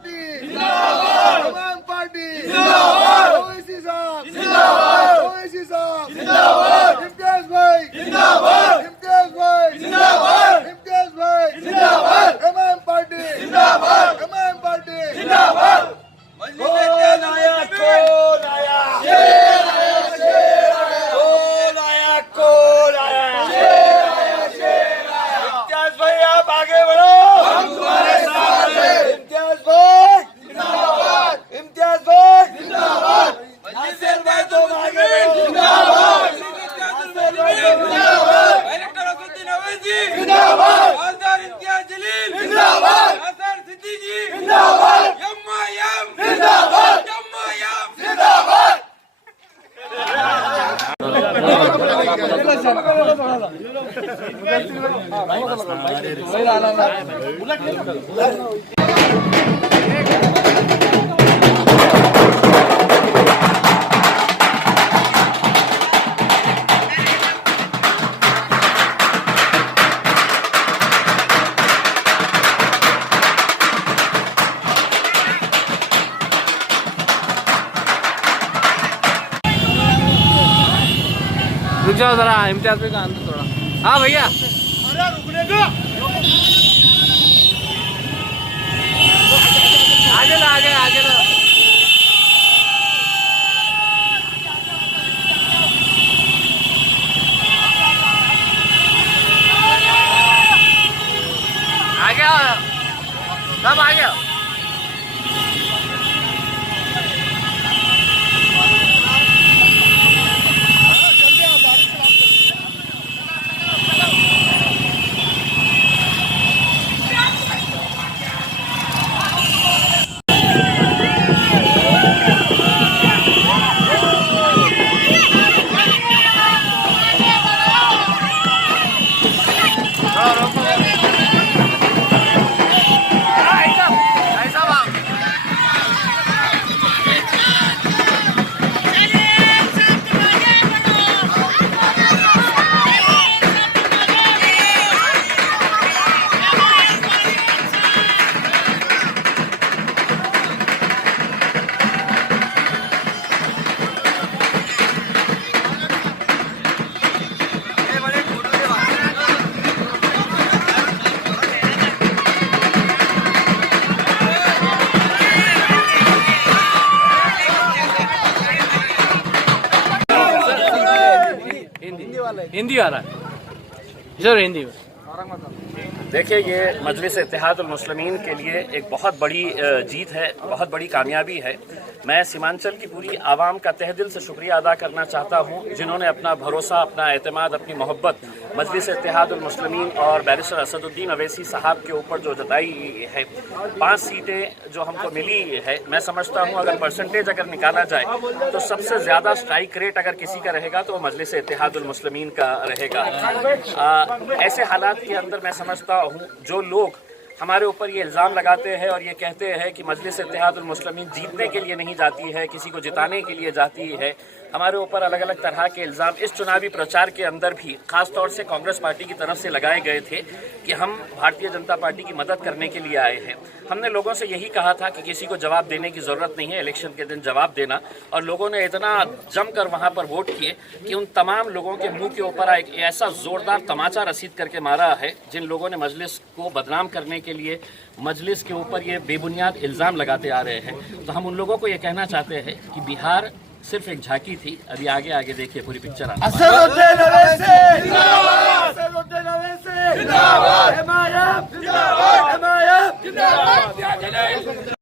Party जिंदाबाद, तमाम party जिंदाबाद, ओवैसी साहब जिंदाबाद, ओवैसी साहब जिंदाबाद, इम्तियाज भाई जिंदाबाद, इम्तियाज भाई जिंदाबाद, इम्तियाज भाई जिंदाबाद, तमाम पार्टी जिंदाबाद, तमाम पार्टी जिंदाबाद। कौन आया, कौन आया, शेर आया, शेर आया, कौन आया, कौन आया, शेर आया, शेर आया। इम्तियाज भाई आप आगे बढ़ो, हम तुम्हारे साथ हैं। इम्तियाज भाई जिंदाबाद, इम्तियाज भाई जिंदाबाद, नासिर भाई तुम आगे बढ़ो, जिंदाबाद, नासिर भाई जिंदाबाद, डायरेक्टर असदुद्दीन अवैसी जिंदाबाद, हवलदार इम्तियाज जलील जिंदाबाद, नासिर सिद्दीकी जिंदाबाद, एमआईएम जिंदाबाद, एमआईएम जिंदाबाद। रुक जाओ जरा, इम्तियाज भाई का अंदर थोड़ा। हाँ भैया, अरे रुकने दो, आगे ना, आगे आगे ना। आगे आओ, सब आगे आओ। हिंदी वाला सर, हिंदी में। देखिए, ये मजलिस इत्तेहादुल मुस्लिमीन के लिए एक बहुत बड़ी जीत है, बहुत बड़ी कामयाबी है। मैं सीमांचल की पूरी आवाम का तहे दिल से शुक्रिया अदा करना चाहता हूँ, जिन्होंने अपना भरोसा, अपना एतमाद, अपनी मोहब्बत मजलिस इत्तेहादुल मुस्लिमीन और बैरिस्टर असदुद्दीन अवैसी साहब के ऊपर जो जताई है। 5 सीटें जो हमको मिली है, मैं समझता हूँ अगर परसेंटेज अगर निकाला जाए तो सबसे ज़्यादा स्ट्राइक रेट अगर किसी का रहेगा तो मजलिस इत्तेहादुल मुस्लिमीन का रहेगा। ऐसे हालात के अंदर मैं समझता हूँ जो लोग हमारे ऊपर ये इल्ज़ाम लगाते हैं और ये कहते हैं कि मजलिस इत्तेहादुल मुस्लिमीन जीतने के लिए नहीं जाती है, किसी को जिताने के लिए जाती है, हमारे ऊपर अलग अलग तरह के इल्ज़ाम इस चुनावी प्रचार के अंदर भी ख़ास तौर से कांग्रेस पार्टी की तरफ से लगाए गए थे कि हम भारतीय जनता पार्टी की मदद करने के लिए आए हैं। हमने लोगों से यही कहा था कि किसी को जवाब देने की ज़रूरत नहीं है, इलेक्शन के दिन जवाब देना, और लोगों ने इतना जमकर वहाँ पर वोट किए कि उन तमाम लोगों के मुंह के ऊपर एक ऐसा ज़ोरदार तमाचा रसीद करके मारा है जिन लोगों ने मजलिस को बदनाम करने के लिए मजलिस के ऊपर ये बेबुनियाद इल्ज़ाम लगाते आ रहे हैं। तो हम उन लोगों को ये कहना चाहते हैं कि बिहार सिर्फ एक झांकी थी, अभी आगे आगे देखिए पूरी पिक्चर आना। असदुद्दीन अवैसी जिंदाबाद, असदुद्दीन अवैसी जिंदाबाद, एमआईएम जिंदाबाद, एमआईएम जिंदाबाद।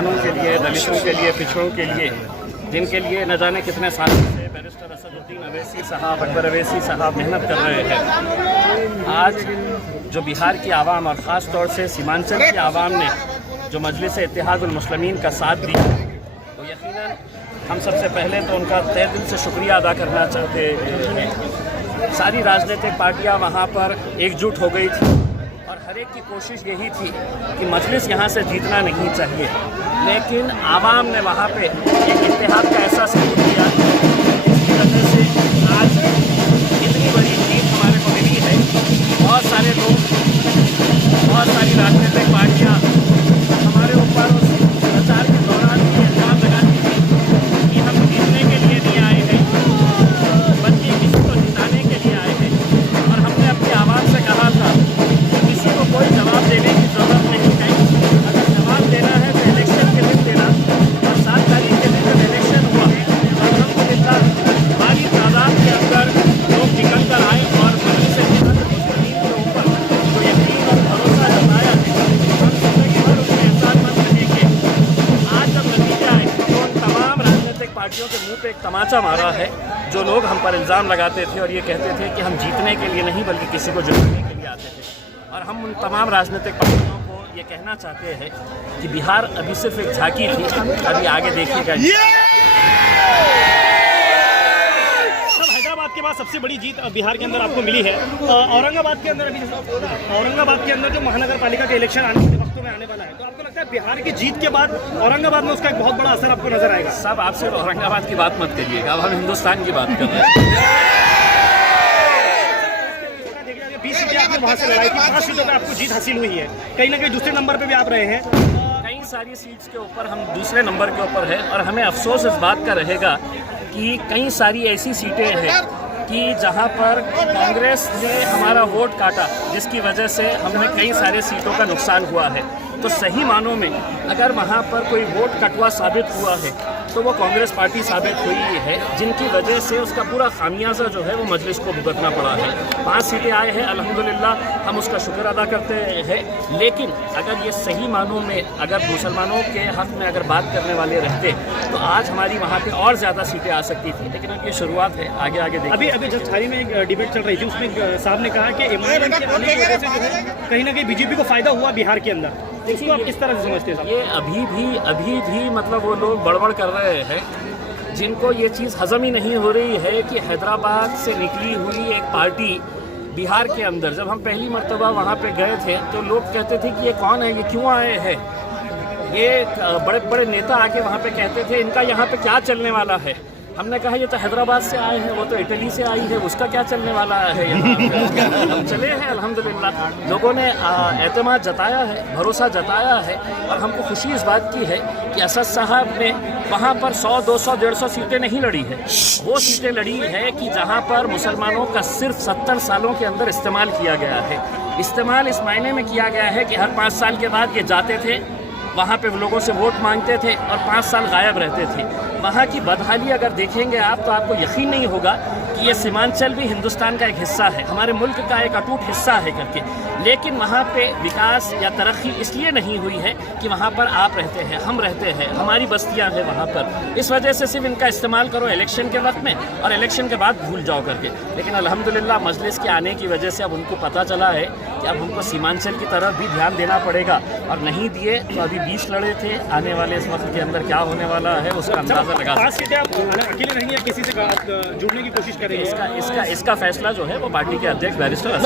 मुसलमानों के लिए, दलितों के लिए, पिछड़ों के लिए, जिनके लिए न जाने कितने साल से बैरिस्टर असदुद्दीन अवैसी साहब, अकबर अवैसी साहब मेहनत कर रहे हैं। आज जो बिहार की आवाम और ख़ास तौर से सीमांचल की आवाम ने जो मजलिस इत्तेहादुल मुस्लिमीन का साथ दिया, तो यकीनन हम सबसे पहले तो उनका तहे दिल से शुक्रिया अदा करना चाहते हैं। सारी राजनीतिक पार्टियां वहां पर एकजुट हो गई थी और हर एक की कोशिश यही थी कि मजलिस यहां से जीतना नहीं चाहिए, लेकिन आवाम ने वहां पे एक इत्तेहाद का एहसास किया, जिसकी वजह से आज इतनी बड़ी जीत हमारे को मिली है। बहुत सारे लोग, बहुत सारी राजनीतिक पार्टियाँ हमारे ऊपर उस प्रचार के दौरान ये इल्ज़ाम लगाती थी कि हम जीतने के लिए नहीं आए हैं, बल्कि किसी को जिताने के लिए आए हैं। और हमने अपनी आवाज़ से कहा था कि किसी को कोई जवाब देने की ज़रूरत नहीं है। अगर जवाब देना है तो इलेक्शन के दिन देना। और 7 तारीख के दिन जब इलेक्शन हुआ तो अल्हम्दुलिल्लाह बड़ी तादाद के अंदर लोग निकल कर आए और मजलिस इत्तेहादुल मुस्लिमीन के ऊपर जो यकीन और भरोसा जताया है, हम सबके हर उसमें एहसानमंद रहेंगे। आज जब नतीजा है तो उन तमाम राजनीतिक पार्टियों के मुंह पे एक तमाचा मारा है, जो लोग हम पर इल्ज़ाम लगाते थे और ये कहते थे कि हम जीतने के लिए नहीं बल्कि किसी को जिताने के लिए आते थे। और हम उन तमाम राजनीतिक पार्टियों को ये कहना चाहते हैं कि बिहार अभी सिर्फ एक झांकी थी, अभी आगे देखिएगा। हैदराबाद के बाद सबसे बड़ी जीत बिहार के अंदर आपको मिली है। औरंगाबाद के अंदर औरंगाबाद के अंदर जो महानगर पालिका के इलेक्शन आने वाले वक्तों में आने वाला है, तो आपको लगता है बिहार की जीत के बाद औरंगाबाद में उसका एक बहुत बड़ा असर आपको नजर आएगा? सब आप सिर्फ औरंगाबाद की बात मत करिएगा, अब हम हिंदुस्तान की बात कर रहे हैं। 20 सीटें आपने वहाँ से लड़ाई थी, 5 सीटों पर आपको जीत हासिल हुई है, कहीं ना कहीं दूसरे नंबर पर भी आप रहे हैं। कई सारी सीट्स के ऊपर हम दूसरे नंबर के ऊपर है और हमें अफसोस इस बात का रहेगा कि कई सारी ऐसी सीटें हैं कि जहां पर कांग्रेस ने हमारा वोट काटा, जिसकी वजह से हमें कई सारे सीटों का नुकसान हुआ है। तो सही मानों में अगर वहां पर कोई वोट कटवा साबित हुआ है तो वो कांग्रेस पार्टी साबित हुई है, जिनकी वजह से उसका पूरा खामियाजा जो है वो मजलिस को भुगतना पड़ा है। 5 सीटें आए हैं, अल्हम्दुलिल्लाह हम उसका शुक्र अदा करते हैं। लेकिन अगर ये सही मानों में अगर मुसलमानों के हक़ में अगर बात करने वाले रहते तो आज हमारी वहाँ पे और ज़्यादा सीटें आ सकती थी, लेकिन अब ये शुरुआत है, आगे आगे देखिए। अभी जस्ट हाल ही में एक डिबेट चल रही थी, उसमें साहब ने कहा कि एमआईएम के आने की वजह से जो है कहीं ना कहीं बीजेपी को फायदा हुआ बिहार के अंदर। इसको आप किस तरह से समझते हैं? ये अभी भी मतलब वो लोग बड़बड़ कर रहे हैं, जिनको ये चीज़ हजम ही नहीं हो रही है कि हैदराबाद से निकली हुई एक पार्टी बिहार के अंदर, जब हम पहली मर्तबा वहाँ पे गए थे तो लोग कहते थे कि ये कौन है, ये क्यों आए हैं। ये बड़े बड़े नेता आके वहाँ पे कहते थे इनका यहाँ पे क्या चलने वाला है। हमने कहा ये तो हैदराबाद से आए हैं, वो तो इटली से आई है, उसका क्या चलने वाला है यहाँ। हम चले हैं अल्हम्दुलिल्लाह, लोगों ने एतमाद जताया है, भरोसा जताया है और हमको खुशी इस बात की है कि असद साहब ने वहाँ पर 100, 200, 150 सीटें नहीं लड़ी है। वो सीटें लड़ी है कि जहाँ पर मुसलमानों का सिर्फ 70 सालों के अंदर इस्तेमाल किया गया है। इस्तेमाल इस मायने में किया गया है कि हर 5 साल के बाद ये जाते थे, वहाँ पे लोगों से वोट मांगते थे और 5 साल गायब रहते थे। वहाँ की बदहाली अगर देखेंगे आप तो आपको यकीन नहीं होगा कि ये सीमांचल भी हिंदुस्तान का एक हिस्सा है, हमारे मुल्क का एक अटूट हिस्सा है करके। लेकिन वहाँ पे विकास या तरक्की इसलिए नहीं हुई है कि वहाँ पर आप रहते हैं, हम रहते हैं, हमारी बस्तियाँ हैं वहाँ पर। इस वजह से सिर्फ इनका इस्तेमाल करो इलेक्शन के वक्त में और इलेक्शन के बाद भूल जाओ करके। लेकिन अल्हम्दुलिल्लाह मजलिस के आने की वजह से अब उनको पता चला है कि अब हमको सीमांचल की तरफ भी ध्यान देना पड़ेगा, और नहीं दिए तो अभी 20 लड़े थे, आने वाले इस वक्त के अंदर क्या होने वाला है उसका अंदाजा लगा। 5 सीटें आप अकेले रहेंगे या किसी से जुड़ने की कोशिश करेंगे? इसका फैसला जो है वो पार्टी के अध्यक्ष बैरिस्टर